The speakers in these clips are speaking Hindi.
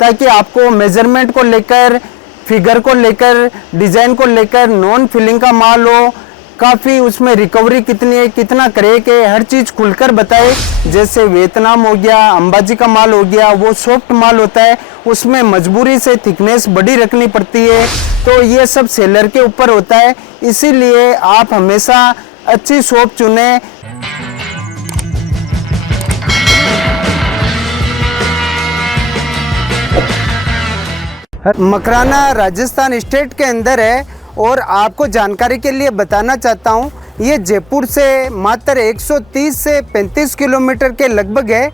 ताकि आपको मेजरमेंट को लेकर, फिगर को लेकर, डिज़ाइन को लेकर नॉन फिलिंग का माल हो, काफ़ी उसमें रिकवरी कितनी है, कितना क्रैक है, हर चीज़ खुलकर बताए। जैसे वियतनाम हो गया, अंबाजी का माल हो गया, वो सॉफ्ट माल होता है, उसमें मजबूरी से थिकनेस बड़ी रखनी पड़ती है, तो ये सब सेलर के ऊपर होता है। इसीलिए आप हमेशा अच्छी शॉप चुने। मकराना राजस्थान स्टेट के अंदर है और आपको जानकारी के लिए बताना चाहता हूँ, ये जयपुर से मात्र 130 से 35 किलोमीटर के लगभग है।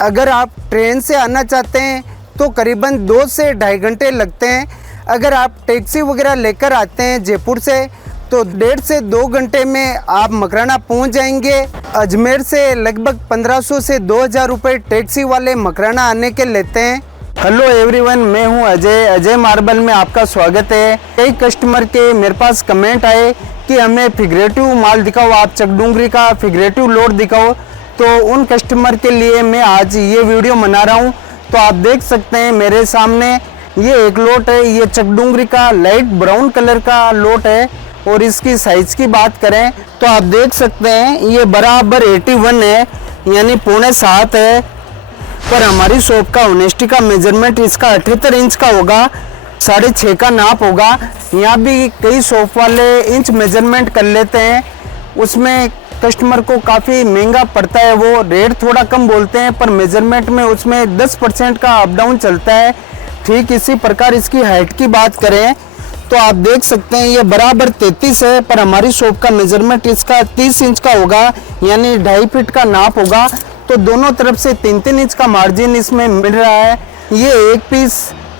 अगर आप ट्रेन से आना चाहते हैं तो करीबन 2 से ढाई घंटे लगते हैं। अगर आप टैक्सी वगैरह लेकर आते हैं जयपुर से तो 1.5 से 2 घंटे में आप मकराना पहुंच जाएंगे। अजमेर से लगभग 1500 से 2000 रुपये टैक्सी वाले मकराना आने के लेते हैं। हेलो एवरीवन, मैं हूं अजय मार्बल में आपका स्वागत है। कई कस्टमर के मेरे पास कमेंट आए कि हमें फिगरेटिव माल दिखाओ, आप चकडूंगरी का फिगरेटिव लोड दिखाओ, तो उन कस्टमर के लिए मैं आज ये वीडियो बना रहा हूं। तो आप देख सकते हैं मेरे सामने ये एक लोट है, ये चकडूंगरी का लाइट ब्राउन कलर का लोट है। और इसकी साइज की बात करें तो आप देख सकते हैं ये बराबर 81 है, यानी 6.25 है। पर हमारी शॉप का ऑनेस्टी का मेजरमेंट इसका 78 इंच का होगा, 6.5 का नाप होगा। यहाँ भी कई शॉप वाले इंच मेजरमेंट कर लेते हैं, उसमें कस्टमर को काफ़ी महंगा पड़ता है, वो रेट थोड़ा कम बोलते हैं पर मेजरमेंट में उसमें 10% का अप डाउन चलता है। ठीक इसी प्रकार इसकी हाइट की बात करें तो आप देख सकते हैं ये बराबर 33 है, पर हमारी शॉप का मेजरमेंट इसका 30 इंच का होगा, यानी 2.5 फीट का नाप होगा। तो दोनों तरफ से 3-3 इंच का मार्जिन इसमें मिल रहा है। ये एक पीस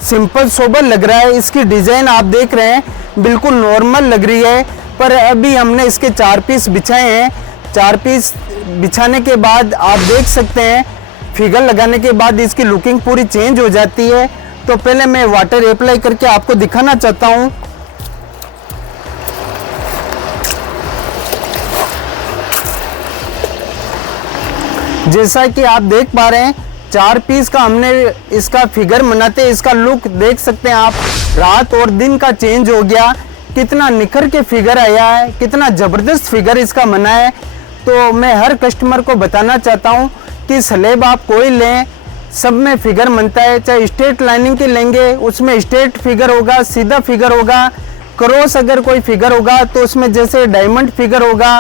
सिंपल सोबर लग रहा है। इसकी डिज़ाइन आप देख रहे हैं बिल्कुल नॉर्मल लग रही है, पर अभी हमने इसके 4 पीस बिछाए हैं। 4 पीस बिछाने के बाद आप देख सकते हैं फिगर लगाने के बाद इसकी लुकिंग पूरी चेंज हो जाती है। तो पहले मैं वाटर अप्लाई करके आपको दिखाना चाहता हूँ। जैसा कि आप देख पा रहे हैं 4 पीस का हमने इसका फिगर बनाते हैं, इसका लुक देख सकते हैं आप, रात और दिन का चेंज हो गया, कितना निखर के फिगर आया है, कितना ज़बरदस्त फिगर इसका बना है। तो मैं हर कस्टमर को बताना चाहता हूं कि स्लेब आप कोई लें, सब में फिगर बनता है। चाहे स्ट्रेट लाइनिंग की लेंगे उसमें स्ट्रेट फिगर होगा, सीधा फिगर होगा, क्रॉस अगर कोई फिगर होगा तो उसमें जैसे डायमंड फिगर होगा,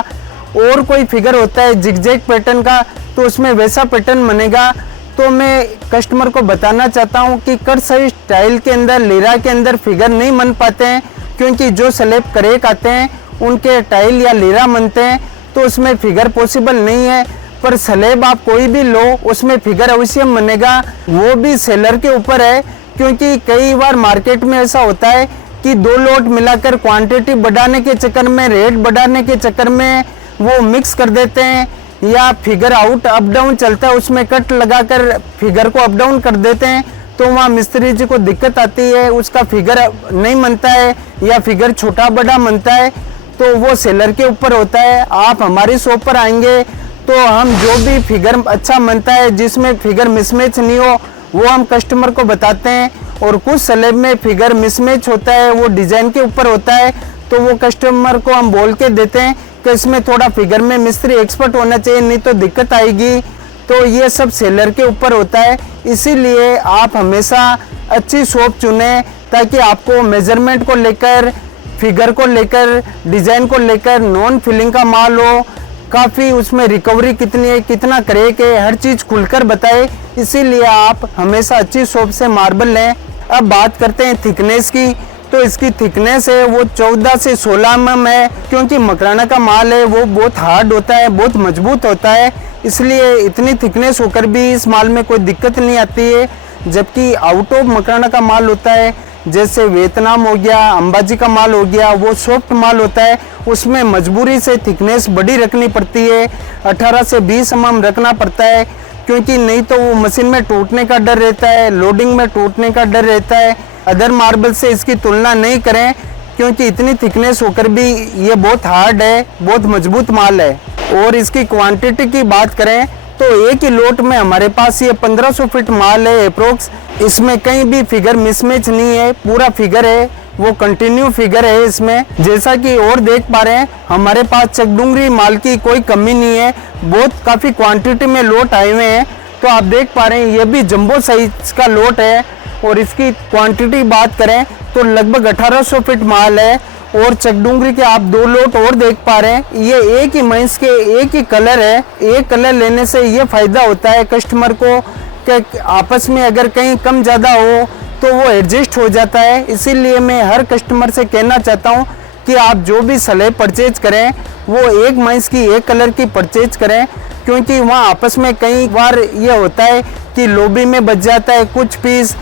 और कोई फिगर होता है जिगजैग पैटर्न का तो उसमें वैसा पैटर्न बनेगा। तो मैं कस्टमर को बताना चाहता हूं कि कट साइज स्टाइल के अंदर, लीरा के अंदर फिगर नहीं बन पाते हैं, क्योंकि जो स्लेब क्रैक आते हैं उनके टाइल या लीरा बनते हैं तो उसमें फिगर पॉसिबल नहीं है। पर स्लेब आप कोई भी लो उसमें फिगर अवश्य बनेगा, वो भी सेलर के ऊपर है। क्योंकि कई बार मार्केट में ऐसा होता है कि 2 लोट मिलाकर क्वांटिटी बढ़ाने के चक्कर में, रेट बढ़ाने के चक्कर में वो मिक्स कर देते हैं, या फिगर आउट अप डाउन चलता है उसमें कट लगाकर फिगर को अप डाउन कर देते हैं, तो वहाँ मिस्त्री जी को दिक्कत आती है, उसका फिगर नहीं बनता है या फिगर छोटा बड़ा बनता है। तो वो सेलर के ऊपर होता है। आप हमारी शॉप पर आएंगे तो हम जो भी फिगर अच्छा बनता है, जिसमें फिगर मिसमैच नहीं हो, वो हम कस्टमर को बताते हैं। और कुछ स्लेब में फिगर मिसमैच होता है, वो डिज़ाइन के ऊपर होता है, तो वो कस्टमर को हम बोल के देते हैं कि इसमें थोड़ा फिगर में मिस्त्री एक्सपर्ट होना चाहिए, नहीं तो दिक्कत आएगी। तो ये सब सेलर के ऊपर होता है। इसीलिए आप हमेशा अच्छी शॉप चुनें, ताकि आपको मेजरमेंट को लेकर, फिगर को लेकर, डिज़ाइन को लेकर नॉन फिलिंग का माल हो, काफ़ी उसमें रिकवरी कितनी है, कितना क्रैक है, हर चीज़ खुलकर बताए। इसीलिए आप हमेशा अच्छी शॉप से मार्बल लें। अब बात करते हैं थिकनेस की, तो इसकी थिकनेस है वो 14 से 16 mm है। क्योंकि मकराना का माल है वो बहुत हार्ड होता है, बहुत मजबूत होता है, इसलिए इतनी थिकनेस होकर भी इस माल में कोई दिक्कत नहीं आती है। जबकि आउट ऑफ मकराना का माल होता है, जैसे वियतनाम हो गया, अंबाजी का माल हो गया, वो सॉफ्ट माल होता है, उसमें मजबूरी से थिकनेस बड़ी रखनी पड़ती है, 18 से 20 mm रखना पड़ता है। क्योंकि नहीं तो वो मशीन में टूटने का डर रहता है, लोडिंग में टूटने का डर रहता है। अदर मार्बल से इसकी तुलना नहीं करें, क्योंकि इतनी थिकनेस होकर भी ये बहुत हार्ड है, बहुत मजबूत माल है। और इसकी क्वांटिटी की बात करें तो एक ही लोट में हमारे पास ये 1500 फीट माल है अप्रोक्स। इसमें कहीं भी फिगर मिसमैच नहीं है, पूरा फिगर है वो कंटिन्यू फिगर है इसमें। जैसा कि और देख पा रहे हैं हमारे पास चकडुंगरी माल की कोई कमी नहीं है, बहुत काफ़ी क्वांटिटी में लोट आए हुए हैं। तो आप देख पा रहे हैं ये भी जंबो साइज का लोट है और इसकी क्वांटिटी बात करें तो लगभग 1800 फीट माल है। और चकडुंगरी के आप 2 लोट और देख पा रहे हैं, ये एक ही मैंस के एक ही कलर है। एक कलर लेने से ये फायदा होता है कस्टमर को कि आपस में अगर कहीं कम ज़्यादा हो तो वो एडजस्ट हो जाता है। इसीलिए मैं हर कस्टमर से कहना चाहता हूँ कि आप जो भी स्लैब परचेज करें वो एक मैंस की एक कलर की परचेज करें, क्योंकि वहाँ आपस में कई बार ये होता है कि लॉबी में बच जाता है कुछ पीस।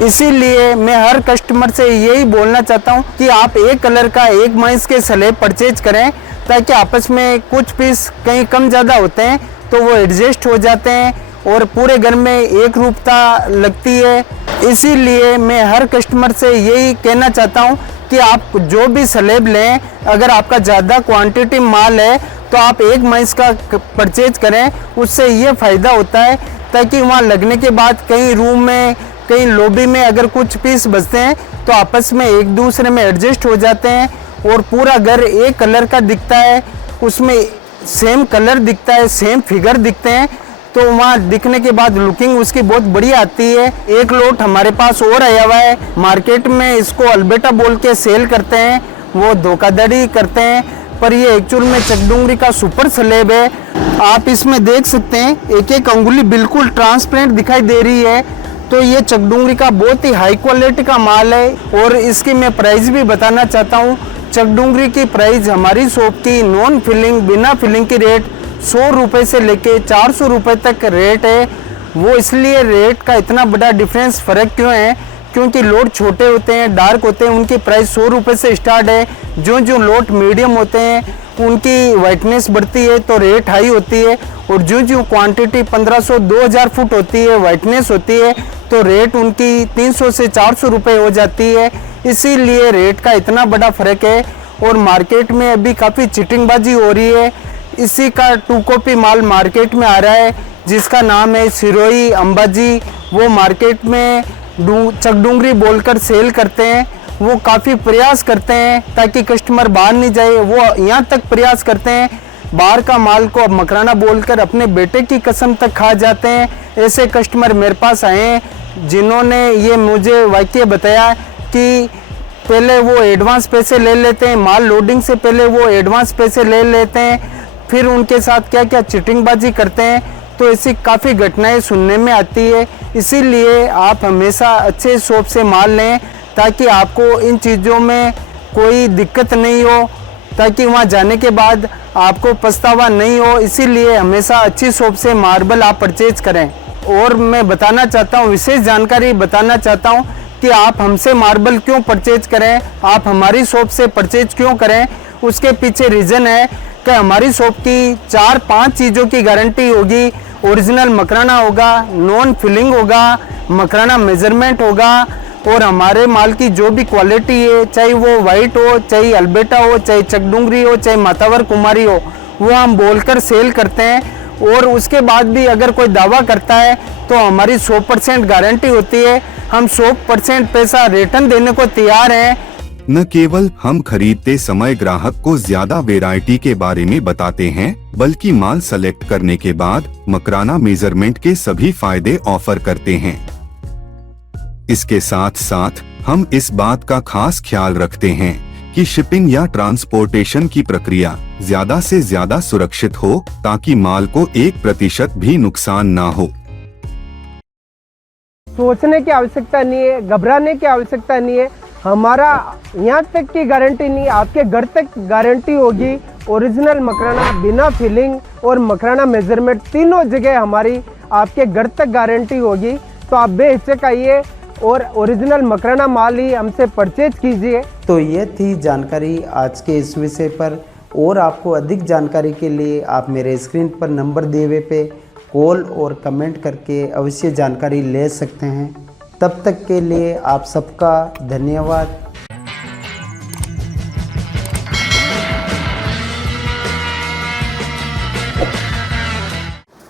इसीलिए मैं हर कस्टमर से यही बोलना चाहता हूँ कि आप एक कलर का एक मैंस के स्लैब परचेज करें, ताकि आपस में कुछ पीस कहीं कम ज़्यादा होते हैं तो वो एडजस्ट हो जाते हैं और पूरे घर में एक रूपता लगती है। इसीलिए मैं हर कस्टमर से यही कहना चाहता हूँ कि आप जो भी स्लैब लें, अगर आपका ज़्यादा क्वांटिटी माल है तो आप एक मैंस का परचेज करें। उससे ये फ़ायदा होता है ताकि वहाँ लगने के बाद कहीं रूम में कहीं लॉबी में अगर कुछ पीस बचते हैं तो आपस में एक दूसरे में एडजस्ट हो जाते हैं और पूरा घर एक कलर का दिखता है, उसमें सेम कलर दिखता है, सेम फिगर दिखते हैं। तो वहाँ दिखने के बाद लुकिंग उसकी बहुत बढ़िया आती है। एक लोट हमारे पास और आया हुआ है, मार्केट में इसको अल्बेटा बोल के सेल करते हैं, वो धोखाधड़ी करते हैं, पर ये एक्चुअल में चकडुंगरी का सुपर स्लैब है। आप इसमें देख सकते हैं एक एक अंगुली बिल्कुल ट्रांसपेरेंट दिखाई दे रही है। तो ये चकडुंगरी का बहुत ही हाई क्वालिटी का माल है। और इसकी मैं प्राइस भी बताना चाहता हूँ। चकडुंगरी की प्राइस हमारी शॉप की नॉन फिलिंग बिना फिलिंग की रेट 100 रुपये से लेके 400 रुपये तक रेट है। वो इसलिए रेट का इतना बड़ा डिफरेंस फ़र्क क्यों है, क्योंकि लोट छोटे होते हैं, डार्क होते हैं, उनकी प्राइस 100 रुपये से स्टार्ट है। जो जो लोट मीडियम होते हैं उनकी वाइटनेस बढ़ती है तो रेट हाई होती है, और जो जो क्वांटिटी 1500-2000 फुट होती है वाइटनेस होती है तो रेट उनकी 300 से 400 रुपये हो जाती है। इसीलिए रेट का इतना बड़ा फ़र्क है। और मार्केट में अभी काफ़ी चिटिंगबाजी हो रही है। इसी का 2 कॉपी माल मार्केट में आ रहा है जिसका नाम है सिरोही अंबाजी। वो मार्केट में चकडुंगरी बोलकर सेल करते हैं। वो काफ़ी प्रयास करते हैं ताकि कस्टमर बाहर नहीं जाए, वो यहाँ तक प्रयास करते हैं बाहर का माल को अब मकराना बोलकर अपने बेटे की कसम तक खा जाते हैं। ऐसे कस्टमर मेरे पास आए हैं जिन्होंने ये मुझे वाकई बताया कि पहले वो एडवांस पैसे ले लेते हैं, माल लोडिंग से पहले वो एडवांस पैसे ले लेते हैं, फिर उनके साथ क्या क्या चिटिंगबाजी करते हैं। तो ऐसी काफ़ी घटनाएं सुनने में आती है। इसीलिए आप हमेशा अच्छे शॉप से माल लें ताकि आपको इन चीज़ों में कोई दिक्कत नहीं हो, ताकि वहाँ जाने के बाद आपको पछतावा नहीं हो। इसीलिए हमेशा अच्छी शॉप से मार्बल आप परचेज करें। और मैं बताना चाहता हूँ, विशेष जानकारी बताना चाहता हूँ कि आप हमसे मार्बल क्यों परचेज करें, आप हमारी शॉप से परचेज क्यों करें। उसके पीछे रीज़न है कि हमारी शॉप की 4-5 चीज़ों की गारंटी होगी। ओरिजिनल मकराना होगा, नॉन फिलिंग होगा, मकराना मेजरमेंट होगा, और हमारे माल की जो भी क्वालिटी है, चाहे वो वाइट हो, चाहे अल्बेटा हो, चाहे चकडुंगरी हो, चाहे मातावर कुमारी हो, वो हम बोलकर सेल करते हैं। और उसके बाद भी अगर कोई दावा करता है तो हमारी 100% गारंटी होती है। हम 100% पैसा रिटर्न देने को तैयार हैं। न केवल हम खरीदते समय ग्राहक को ज्यादा वैरायटी के बारे में बताते हैं, बल्कि माल सेलेक्ट करने के बाद मकराना मेजरमेंट के सभी फायदे ऑफर करते हैं। इसके साथ साथ हम इस बात का खास ख्याल रखते हैं कि शिपिंग या ट्रांसपोर्टेशन की प्रक्रिया ज्यादा से ज्यादा सुरक्षित हो, ताकि माल को 1% भी नुकसान ना हो। सोचने की आवश्यकता नहीं है, घबराने की आवश्यकता नहीं है। हमारा यहाँ तक की गारंटी नहीं, आपके घर तक गारंटी होगी। ओरिजिनल मकराना बिना फिलिंग और मकराना मेजरमेंट तीनों जगह हमारी आपके घर तक गारंटी होगी। तो आप बेहिचक आइए और ओरिजिनल मकराना माल ही हमसे परचेज कीजिए। तो ये थी जानकारी आज के इस विषय पर। और आपको अधिक जानकारी के लिए आप मेरे स्क्रीन पर नंबर दिए हुए पे कॉल और कमेंट करके अवश्य जानकारी ले सकते हैं। तब तक के लिए आप सबका धन्यवाद।